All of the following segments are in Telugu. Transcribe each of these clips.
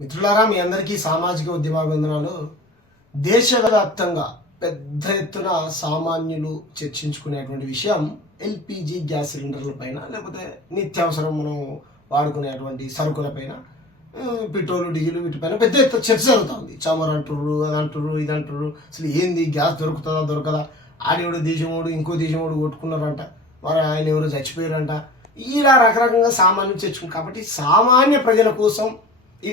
మిత్రులారా, మీ అందరికీ సామాజిక ఉద్యమాభివందనాలు. దేశవ్యాప్తంగా పెద్ద ఎత్తున సామాన్యులు చర్చించుకునేటువంటి విషయం ఎల్పిజి గ్యాస్ సిలిండర్ల పైన, లేకపోతే నిత్యావసరం మనం వాడుకునేటువంటి సరుకుల పైన, పెట్రోల్ డీజిల్ వీటిపైన పెద్ద ఎత్తున చర్చ జరుగుతుంది. చమరు అంటుర్రు, అది అంటుర్రు, ఇది అంటుర్రు. అసలు ఏంది, గ్యాస్ దొరుకుతుందా దొరకదా, ఆడేవాడు దేశమోడు ఇంకో దేశమోడు కొట్టుకున్నారంట, మరి ఆయన ఎవరు చచ్చిపోయారంట. ఇలా రకరకంగా సామాన్యులు చర్చుకున్నారు. కాబట్టి సామాన్య ప్రజల కోసం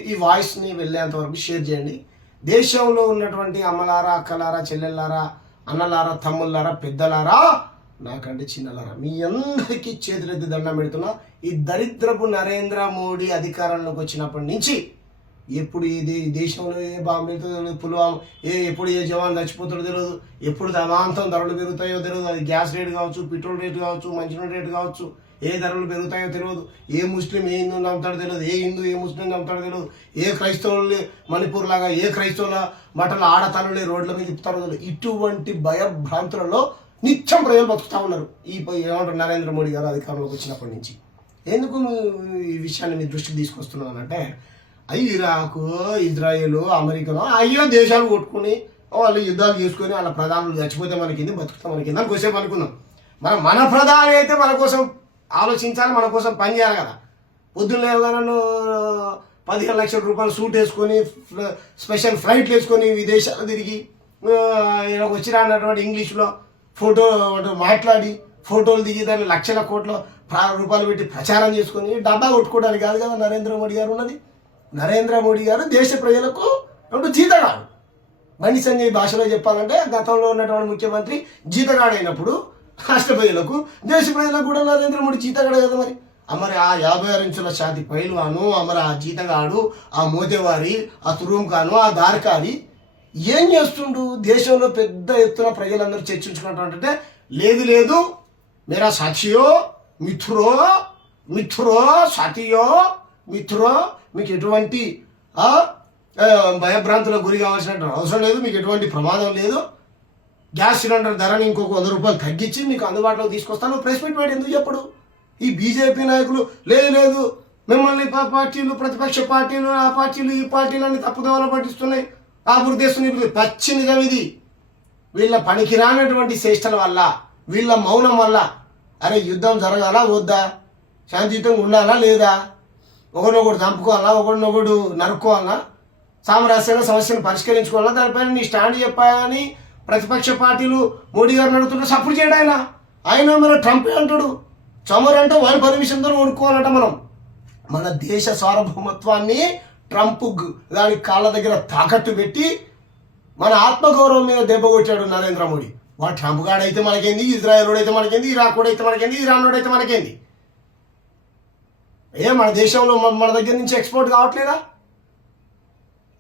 ఈ వాయిస్ని వెళ్ళేంత వరకు షేర్ చేయండి. దేశంలో ఉన్నటువంటి అమ్మలారా, అక్కలారా, చెల్లెళ్ళారా, అన్నలారా, తమ్ముళ్ళారా, పెద్దలారా, నాకంటే చిన్నలారా, మీ అందరికీ చేతులెత్తి దండం పెడుతున్నా. ఈ దరిద్రపు నరేంద్ర మోడీ అధికారంలోకి వచ్చినప్పటి నుంచి ఎప్పుడు ఈ దేశంలో ఏ బాంబు వెళ్తుందో పుల్వామా, ఎప్పుడు ఏ జవాన్ చచ్చిపోతాడో తెలియదు, ఎప్పుడు అమాంతం ధరలు పెరుగుతాయో తెలియదు. అది గ్యాస్ రేటు కావచ్చు, పెట్రోల్ రేటు కావచ్చు, మంచినీటి రేటు కావచ్చు, ఏ ధరలు పెరుగుతాయో తెలియదు. ఏ ముస్లిం ఏ హిందూ నమ్ముతాడో తెలియదు, ఏ హిందూ ఏ ముస్లిం నమ్ముతాడో తెలియదు. ఏ క్రైస్తవులు మణిపూర్ లాగా ఏ క్రైస్తవుల బట్టలు ఆడతారులే రోడ్ల మీద తిప్పుతారో తెలియదు. ఇటువంటి భయభ్రాంతులలో నిత్యం ప్రజలు బతుకుతా ఉన్నారు ఈ ఏమంటారు నరేంద్ర మోడీ గారు అధికారంలోకి వచ్చినప్పటి నుంచి. ఎందుకు ఈ విషయాన్ని మీ దృష్టికి తీసుకొస్తున్నానంటే, ఇరాకు, ఇజ్రాయెల్, అమెరికాలో అయ్యో దేశాలు కొట్టుకుని వాళ్ళు యుద్ధాలు చేసుకొని వాళ్ళ ప్రధానులు చచ్చిపోతే మనకింది, బతుకుతాం మనకింది అని కోసేపు అనుకున్నాం. మన ప్రధాని అయితే మన కోసం ఆలోచించాలి, మన కోసం పని చేయాలి కదా. పొద్దున్న లేవగానే 15 లక్షల రూపాయలు సూట్ వేసుకొని స్పెషల్ ఫ్లైట్లు వేసుకొని విదేశాలు తిరిగి వచ్చిరా అన్నటువంటి ఇంగ్లీష్లో ఫోటో మాట్లాడి ఫోటోలు దిగి దాన్ని లక్షల కోట్ల రూపాయలు పెట్టి ప్రచారం చేసుకొని డబ్బా కొట్టుకోవడానికి కాదు కదా నరేంద్ర మోడీ గారు ఉన్నది. నరేంద్ర మోడీ గారు దేశ ప్రజలకు జీతగాడు. బండి సంజయ్ భాషలో చెప్పాలంటే గతంలో ఉన్నటువంటి ముఖ్యమంత్రి జీతగాడు అయినప్పుడు రాష్ట్ర ప్రజలకు, దేశ ప్రజలకు కూడా నరేంద్ర మోడీ జీతగాడు కదా. మరి ఆ 56 ఇంచుల ఛాతి పైల్వాను, మరి ఆ జీతగాడు, ఆ మోతేవారి, ఆ తురుం ఖాను, ఆ దార్కారి ఏం చేస్తుండు? దేశంలో పెద్ద ఎత్తున ప్రజలందరూ చర్చించుకుంటుంటే, లేదు మేరా సాక్షియో మిత్రో మిత్రో సాథియో మిత్రో, మీకు ఎటువంటి భయభ్రాంతులకు గురి కావాల్సిన అవసరం లేదు, మీకు ఎటువంటి ప్రమాదం లేదు. గ్యాస్ సిలిండర్ ధరని ఇంకొక 100 రూపాయలు తగ్గించి మీకు అందుబాటులోకి తీసుకొస్తాను. ప్రెస్ మీట్ పెట్టి ఎందుకు చెప్పడు? ఈ బీజేపీ నాయకులు లేదు మిమ్మల్ని పార్టీలు, ప్రతిపక్ష పార్టీలు, ఆ పార్టీలు ఈ పార్టీలు అన్ని తప్పుదోవలు పట్టిస్తున్నాయి, అభివృద్ధి పచ్చి నిజం ఇది. వీళ్ళ పనికిరానటువంటి చేష్టల వల్ల, వీళ్ళ మౌనం వల్ల అరే యుద్ధం జరగాలా వద్దా, శాంతియుతంగా ఉండాలా లేదా, ఒకరినొకడు చంపుకోవాలా, ఒకరినొకడు నరుక్కోవాలా, సామరస్యంగా సమస్యను పరిష్కరించుకోవాలా, దానిపైన నీ స్టాండ్ చెప్పాయని ప్రతిపక్ష పార్టీలు మోడీ గారిని అడుగుతుంటే సపోర్ట్ చేయడం ఆయన మన ట్రంప్ అంటాడు. చమరు అంటే వాళ్ళ పర్మిషన్తో కొనుక్కోవాలంట. మన దేశ సార్వభౌమత్వాన్ని ట్రంప్ దాని కాళ్ళ దగ్గర తాకట్టు పెట్టి మన ఆత్మగౌరవం మీద దెబ్బ కొట్టాడు నరేంద్ర మోడీ. వాడు ట్రంప్ గాడైతే మనకేంది, ఇజ్రాయెల్ అయితే మనకేంది, ఇరాక్ అయితే మనకేంది, ఇరాన్ అయితే మనకేంది? మన దేశంలో మన దగ్గర నుంచి ఎక్స్పోర్ట్ కావట్లేదా?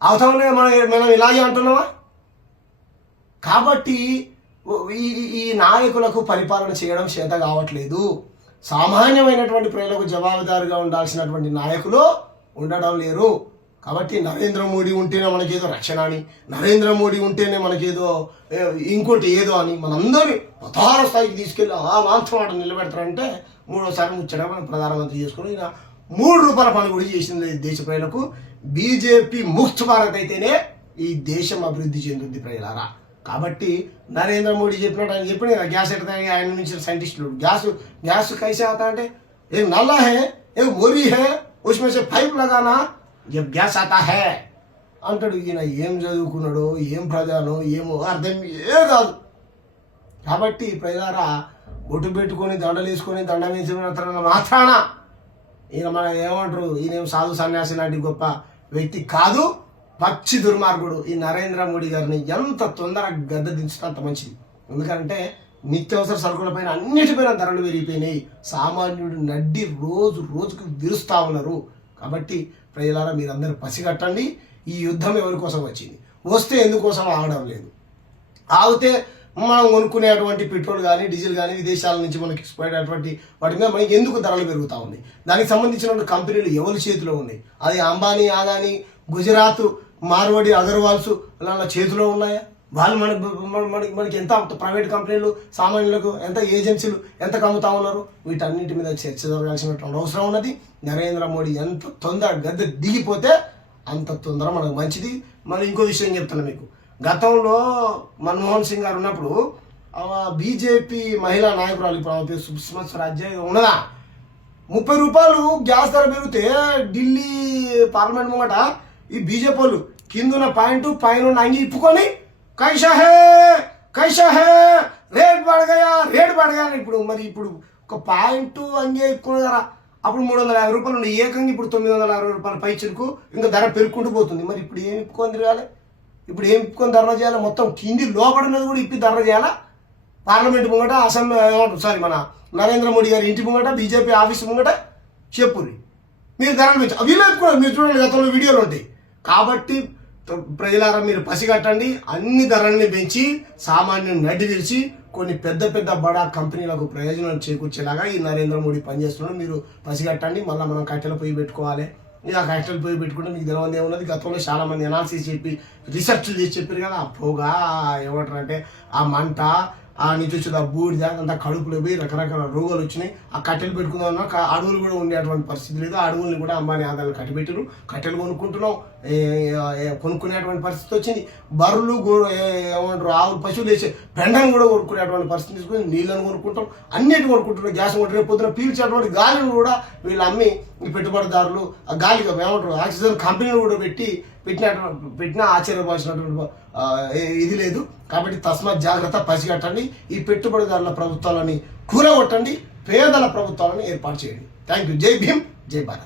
అవుతాంలే, మనం ఇలాగే అంటున్నామా? కాబట్టి ఈ నాయకులకు పరిపాలన చేయడం చేత కావట్లేదు. సామాన్యమైనటువంటి ప్రజలకు జవాబుదారుగా ఉండాల్సినటువంటి నాయకులు ఉండడం లేరు. కాబట్టి నరేంద్ర మోడీ ఉంటేనే మనకేదో రక్షణ అని, నరేంద్ర మోడీ ఉంటేనే మనకేదో ఇంకోటి ఏదో అని మనందరినీ ప్రధాన స్థాయికి తీసుకెళ్ళి ఆ మాంసం ఆట నిలబెడతారంటే, 3వసారి ముచ్చట మనం ప్రధానమంత్రి చేసుకుని ఇలా 3 రూపాయల పని కూడా చేసింది దేశ ప్రజలకు. బీజేపీ ముక్త్ భారత్ అయితేనే ఈ దేశం అభివృద్ధి చెందుద్ది ప్రజలారా. కాబట్టి నరేంద్ర మోడీ చెప్పినట్టు ఆయన చెప్పిన గ్యాస్ ఎట్లా, ఆయన నుంచి సైంటిస్టులు గ్యాస్ కైసే आता అంటే एक नाला है, एक मोरी है, उसमें से पाइप लगाना जब गैस आता है అంటాడు. ఈయన ఏం చదువుకున్నాడో, ఏం ప్రజానో ఏమో అర్థం కాదు. కాబట్టి ప్రజలారా, బొట్టు పెట్టుకొని దండలు వేసుకొని దండం వేసిన మాత్రాన ఈయన మన ఏమంటారు, ఈయన సాధు సన్యాసి లాంటి గొప్ప వ్యక్తి కాదు, పచ్చి దుర్మార్గుడు. ఈ నరేంద్ర మోడీ గారిని ఎంత తొందరగా గద్దె దించితే అంత మంచిది. ఎందుకంటే నిత్యావసర సరుకులపైన అన్నిటిపైన ధరలు పెరిగిపోయినాయి. సామాన్యుడు నడ్డి రోజుకు విరుస్తూ ఉన్నారు. కాబట్టి ప్రజలారా, మీరందరూ పసిగట్టండి. ఈ యుద్ధం ఎవరి కోసం వచ్చింది, వస్తే ఎందుకోసం ఆగడం లేదు. ఆగితే మనం కొనుక్కునేటువంటి పెట్రోల్ కానీ డీజిల్ కానీ విదేశాల నుంచి మనకి ఎక్స్పోర్ట్ అటువంటి వాటి మీద మనకి ఎందుకు ధరలు పెరుగుతూ ఉన్నాయి? దానికి సంబంధించిన కంపెనీలు ఎవరి చేతిలో ఉన్నాయి? అది అంబానీ, అదానీ, గుజరాత్, మార్వాడి, అగర్వాల్స్ అలా చేతిలో ఉన్నాయా? వాళ్ళు మనకి ఎంత ప్రైవేట్ కంపెనీలు సామాన్యులకు ఎంత ఏజెన్సీలు ఎంత కమ్ముతా ఉన్నారు? వీటన్నిటి మీద చర్చ జరగాల్సినటువంటి అవసరం ఉన్నది. నరేంద్ర మోడీ ఎంత తొందరగా గద్దె దిగిపోతే అంత తొందర మనకు మంచిది. మరి ఇంకో విషయం చెప్తాను మీకు. గతంలో మన్మోహన్ సింగ్ గారు ఉన్నప్పుడు బీజేపీ మహిళా నాయకురాలు, ఇప్పుడు ఆమె పేరు సుష్మా స్వరాజ్ ఉన్నదా, 30 రూపాయలు గ్యాస్ ధర పెరిగితే ఢిల్లీ పార్లమెంట్ ముంగట ఈ బీజేపీ వాళ్ళు కిందున్న పాయింట్ పైన అంగి ఇప్పుకొని కైషా హే రేట్ పడగాయా ఇప్పుడు మరి ఇప్పుడు ఒక పాయింట్ అంగే ఇప్పుకున్న ధర అప్పుడు 350 రూపాయలు ఉండే, ఏకంగా ఇప్పుడు 960 రూపాయలు పై చిరుకు ఇంకా ధర పెరుగుకుంటూ పోతుంది. మరి ఇప్పుడు ఏమి ఇప్పుకొని తిరగాలి, ఇప్పుడు ఏమి ఇప్పుకొని ధర చేయాలి, మొత్తం కింది లోపడినది కూడా ఇప్పి ధర చేయాలా. పార్లమెంట్ ముంగట అసెంబ్లీ సారీ మన నరేంద్ర మోడీ గారి ఇంటి ముంగట బీజేపీ ఆఫీస్ ముంగట చెప్పుర్రి మీరు ధరలు పెంచు, వీళ్ళు ఎత్తుకోవాలి. మీరు చూడండి, గతంలో వీడియోలు ఉంటాయి. కాబట్టి ప్రజలారా మీరు పసిగట్టండి, అన్ని ధరల్ని పెంచి సామాన్యుని నడ్డి విరిచి కొన్ని పెద్ద పెద్ద బడా కంపెనీలకు ప్రయోజనం చేకూర్చేలాగా ఈ నరేంద్ర మోడీ పనిచేస్తున్నాడు. మీరు పసిగట్టండి. మళ్ళీ మనం కట్టెల పొయ్యి పెట్టుకోవాలి. ఇక కట్టెల పొయ్యి పెట్టుకుంటే మీకు తెలవంది ఏమున్నది. గతంలో చాలా మంది అనాలిసిస్ చెప్పి రీసెర్చ్లు చేసి చెప్పారు కదా, ఆ పొగ ఏమంటారు అంటే ఆ మంట ఆ నుంచి వచ్చేది ఆ బూడిద అంతా కడుపులో పోయి రకరకాల రోగాలు వచ్చినాయి. ఆ కట్టెలు పెట్టుకుందామన్నా అడవులు కూడా ఉండేటువంటి పరిస్థితి లేదు. ఆ అడవుల్ని కూడా అంబానీ ఆదాయాలు కట్టిపెట్టారు. కట్టెలు కొనుక్కుంటున్నాం, కొనుక్కునేటువంటి పరిస్థితి వచ్చింది. బర్రెలు ఏమంటారు ఆవులు పశువులు వేసే పెండను కూడా కొనుక్కునేటువంటి పరిస్థితి తీసుకుని నీళ్ళని కొనుక్కుంటాం, అన్నిటి కొనుక్కుంటున్నాం. గ్యాస్ కొనుక్కుంటే రేపు పొద్దున పీల్చేటువంటి గాలిని కూడా వీళ్ళు అమ్మి ఈ పెట్టుబడిదారులు ఆ గాలిగా ఏమంటారు ఆక్సిజన్ కంపెనీలు కూడా పెట్టినా ఆశ్చర్యపరిచినటువంటి ఇది లేదు. కాబట్టి తస్మాత్ జాగ్రత్త, పసిగట్టండి. ఈ పెట్టుబడిదారుల ప్రభుత్వాలని కూరగొట్టండి, పేదల ప్రభుత్వాలను ఏర్పాటు చేయండి. Thank you. జై భీమ్, జై భారత్.